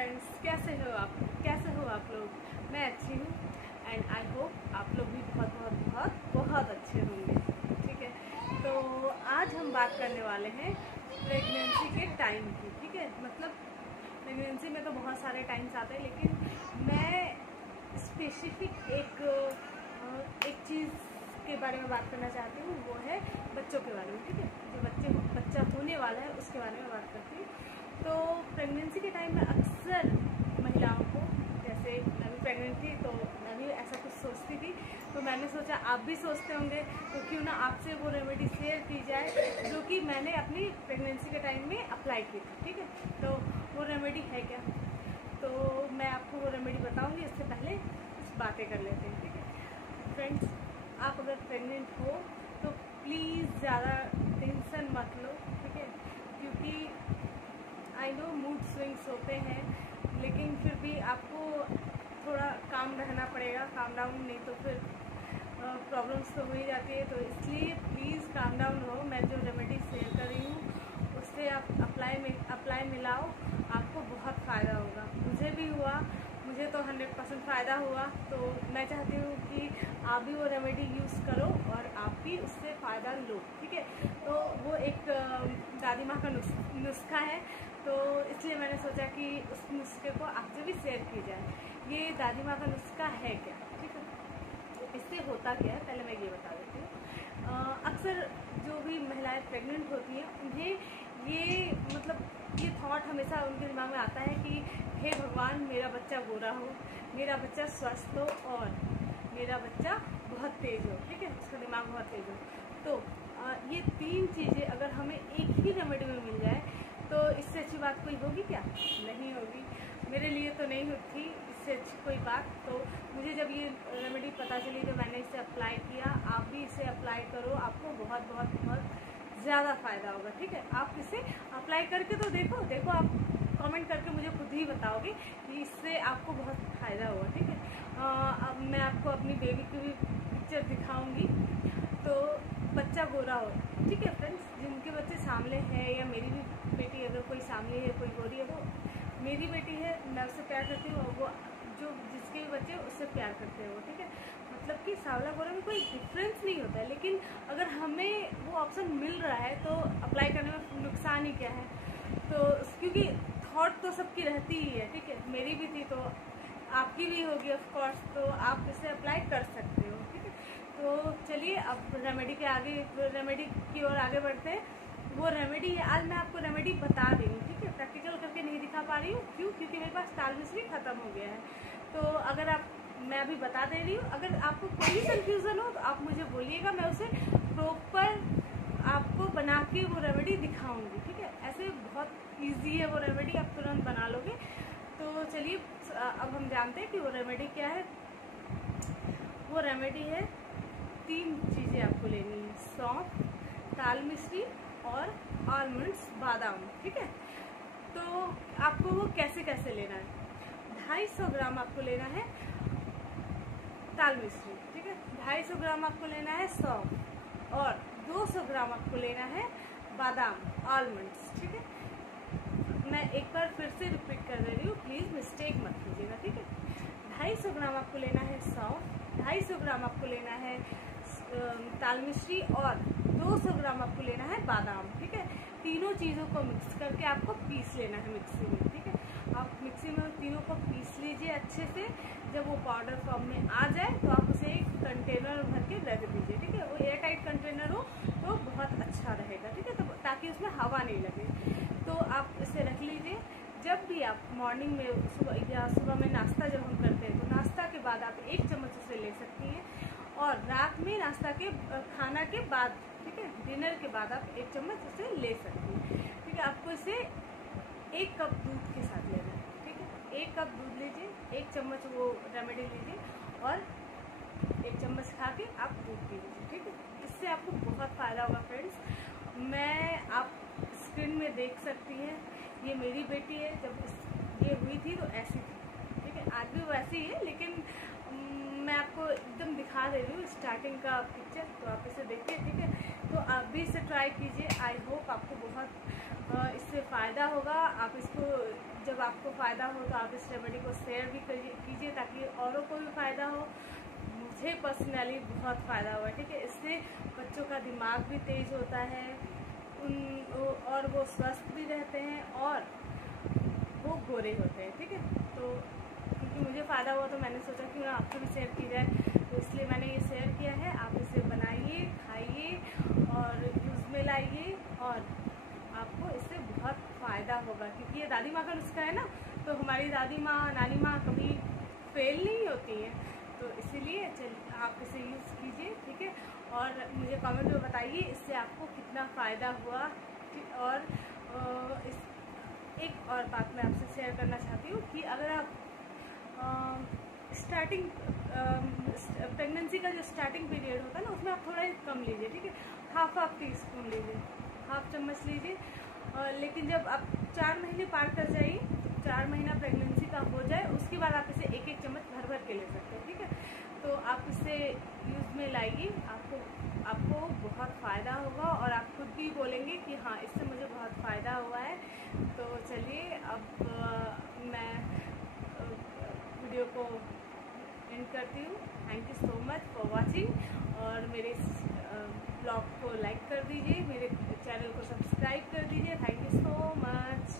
Friends, कैसे हो आप लोग। मैं अच्छी हूँ एंड आई होप आप लोग भी बहुत बहुत बहुत बहुत अच्छे होंगे। ठीक है, तो आज हम बात करने वाले हैं प्रेगनेंसी के टाइम की। ठीक है, मतलब प्रेगनेंसी में तो बहुत सारे टाइम्स आते हैं, लेकिन मैं स्पेसिफिक एक चीज़ के बारे में बात करना चाहती हूँ, वो है बच्चों के बारे में। ठीक है, जो बच्चा होने वाला है उसके बारे में बात करती हूँ। तो प्रेगनेंसी के टाइम में अक्सर महिलाओं को, जैसे मैं भी प्रेग्नेंट थी तो मैं भी ऐसा कुछ सोचती थी, तो मैंने सोचा आप भी सोचते होंगे, तो क्यों ना आपसे वो रेमेडी शेयर की जाए जो कि मैंने अपनी प्रेगनेंसी के टाइम में अप्लाई की थी। ठीक है, तो वो रेमेडी है क्या, तो मैं आपको वो रेमेडी बताऊंगी। इससे पहले कुछ बातें कर लेते हैं। ठीक है फ्रेंड्स, आप अगर प्रेग्नेंट हो तो प्लीज़ ज़्यादा टेंशन मत लो। ठीक है, क्योंकि आई नो मूड स्विंग्स होते हैं, लेकिन फिर भी आपको थोड़ा काम रहना पड़ेगा। काम डाउन नहीं तो फिर प्रॉब्लम्स तो हो ही जाती है, तो इसलिए प्लीज़ काम डाउन रहो। मैं जो रेमेडी शेयर कर रही हूँ उससे आप अप्लाई मिलाओ, आपको बहुत फ़ायदा होगा। मुझे भी हुआ, मुझे तो 100% फ़ायदा हुआ। तो मैं चाहती हूँ कि आप भी वो रेमेडी यूज़ करो और आप भी उससे फ़ायदा लो। ठीक है, तो वो एक दादी माँ का नुस्खा है, तो इसलिए मैंने सोचा कि उस नुस्खे को आपसे भी शेयर की जाए। ये दादी माँ का नुस्खा है क्या, ठीक है, इससे होता क्या है पहले मैं ये बता देती हूँ। अक्सर जो भी महिलाएं प्रेग्नेंट होती हैं उन्हें ये थॉट हमेशा उनके दिमाग में आता है कि हे भगवान, मेरा बच्चा गोरा हो, मेरा बच्चा स्वस्थ हो और मेरा बच्चा बहुत तेज हो। ठीक है, उसका दिमाग बहुत तेज हो। तो ये तीन चीज़ें अगर हमें एक ही रेमेडी में मिल जाए तो इससे अच्छी बात कोई होगी क्या? नहीं होगी। मेरे लिए तो नहीं थी इससे अच्छी कोई बात। तो मुझे जब ये रेमेडी पता चली तो मैंने इसे अप्लाई किया। आप भी इसे अप्लाई करो, आपको बहुत बहुत बहुत ज़्यादा फ़ायदा होगा। ठीक है, आप इसे अप्लाई करके तो देखो आप कमेंट करके मुझे खुद ही बताओगे कि इससे आपको बहुत फ़ायदा हुआ। ठीक है, अब मैं आपको अपनी बेबी की भी पिक्चर दिखाऊंगी। तो बच्चा गोरा हो, ठीक है फ्रेंड्स, जिनके बच्चे सांवले हैं, या मेरी भी बेटी अगर कोई सांवली है कोई गोरी है, तो मेरी बेटी है, मैं उससे प्यार करती हूँ, और वो जो जिसके भी बच्चे उससे प्यार करते हैं वो। ठीक है, मतलब कि सांवला गोरा में कोई डिफरेंस नहीं होता है, लेकिन अगर हमें वो ऑप्शन मिल रहा है तो अप्लाई करने में नुकसान ही क्या है। तो क्योंकि थॉट तो सबकी रहती ही है। ठीक है, मेरी भी थी तो आपकी भी होगी ऑफ कोर्स, तो आप इसे अप्लाई कर सकते हो। ठीक है, तो चलिए अब रेमेडी की ओर आगे बढ़ते हैं। वो रेमेडी है, आज मैं आपको रेमेडी बता रही हूँ। ठीक है, प्रैक्टिकल करके नहीं दिखा पा रही हूँ, क्योंकि मेरे पास ताल मिश्री खत्म हो गया है। तो अगर मैं अभी बता दे रही हूँ, अगर आपको कोई भी कन्फ्यूज़न हो तो आप मुझे बोलिएगा, मैं उसे प्रॉपर आपको बना के वो रेमेडी दिखाऊंगी। ठीक है, ऐसे बहुत ईजी है वो रेमेडी, आप तुरंत बना लोगे। तो चलिए अब हम जानते हैं कि वो रेमेडी क्या है। वो रेमेडी है, 3 चीज़ें आपको लेनी है: सौंफ, ताल मिश्री और आलमंड्स, बादाम। ठीक है, तो आपको वो कैसे कैसे लेना है। 250 ग्राम आपको लेना है ताल मिश्री। ठीक है, 250 ग्राम आपको लेना है सौंफ, और 200 ग्राम आपको लेना है बादाम, आलमंड्स। ठीक है, मैं एक बार फिर से रिपीट कर दे रही हूँ, प्लीज़ मिस्टेक मत कीजिएगा। ठीक है, 250 ग्राम आपको लेना है सौंफ, 250 ग्राम आपको लेना है ताल मिश्री, और 200 ग्राम आपको लेना है बादाम। ठीक है, तीनों चीज़ों को मिक्स करके आपको पीस लेना है मिक्सी में। ठीक है, आप मिक्सी में उन तीनों को पीस लीजिए अच्छे से। जब वो पाउडर फॉर्म में आ जाए तो आप उसे एक कंटेनर भर के रख दीजिए। ठीक है, वो एयर टाइट कंटेनर हो तो बहुत अच्छा रहेगा। ठीक है, तो ताकि उसमें हवा नहीं लगे। तो आप इसे रख लीजिए। जब भी आप मॉर्निंग में सुबह में नाश्ता जब हम करते हैं, तो नाश्ता के बाद आप 1 चम्मच उसे ले सकती हैं, और रात में खाना के बाद, ठीक है, डिनर के बाद आप 1 चम्मच उसे ले सकती हैं। ठीक है, आपको इसे 1 कप दूध के साथ लेना है। ठीक है, 1 कप दूध लीजिए, 1 चम्मच वो रेमेडी लीजिए, और 1 चम्मच खा के आप दूध पी लीजिए। ठीक है, इससे आपको बहुत फ़ायदा होगा फ्रेंड्स। आप स्क्रीन में देख सकती हैं, ये मेरी बेटी है, जब ये हुई थी तो ऐसी थी। ठीक है, आज भी वैसी ही है, लेकिन मैं आपको एकदम दिखा दे रही हूँ स्टार्टिंग का पिक्चर, तो आप इसे देखिए। ठीक है, तो आप भी इसे ट्राई कीजिए। आई होप आपको बहुत इससे फ़ायदा होगा। आप इसको जब आपको फ़ायदा हो तो आप इस रेमेडी को शेयर भी कीजिए ताकि औरों को भी फ़ायदा हो। मुझे पर्सनली बहुत फ़ायदा हुआ, ठीक है। इससे बच्चों का दिमाग भी तेज होता है, और वो स्वस्थ भी रहते हैं और वो गोरे होते हैं, ठीक है। तो क्योंकि मुझे फ़ायदा हुआ तो मैंने सोचा कि ना आपको भी शेयर की जाए, तो इसलिए मैंने ये शेयर किया है। आप इसे बनाइए, खाइए और यूज़ में लाइए और आपको इससे बहुत फ़ायदा होगा। क्योंकि ये दादी माँ का नुस्खा है ना, तो हमारी दादी माँ नानी माँ कभी फेल नहीं होती है, तो इसीलिए चलिए आप इसे यूज़ कीजिए, ठीक है। और मुझे कमेंट में बताइए इससे आपको कितना फ़ायदा हुआ। और एक और बात मैं आपसे शेयर करना चाहती हूँ कि अगर आप स्टार्टिंग प्रेगनेंसी का जो स्टार्टिंग पीरियड होता है ना, उसमें आप थोड़ा ही कम लीजिए, ठीक है। हाफ टीस्पून लीजिए, हाफ चम्मच लीजिए। लेकिन जब आप 4 महीने पार कर जाइए, 4 महीना प्रेगनेंसी का हो जाए, उसके बाद आप इसे एक एक चम्मच भर भर के ले सकते हैं, ठीक है। तो आप इसे यूज़ में लाइए, आपको बहुत फ़ायदा होगा और आप खुद भी बोलेंगे कि हाँ इससे मुझे बहुत फ़ायदा हुआ है। तो चलिए अब मैं वीडियो को एंड करती हूँ। Thank you so much for watching, और मेरे ब्लॉग को लाइक कर दीजिए, मेरे चैनल को सब्सक्राइब कर दीजिए। Thank you so much.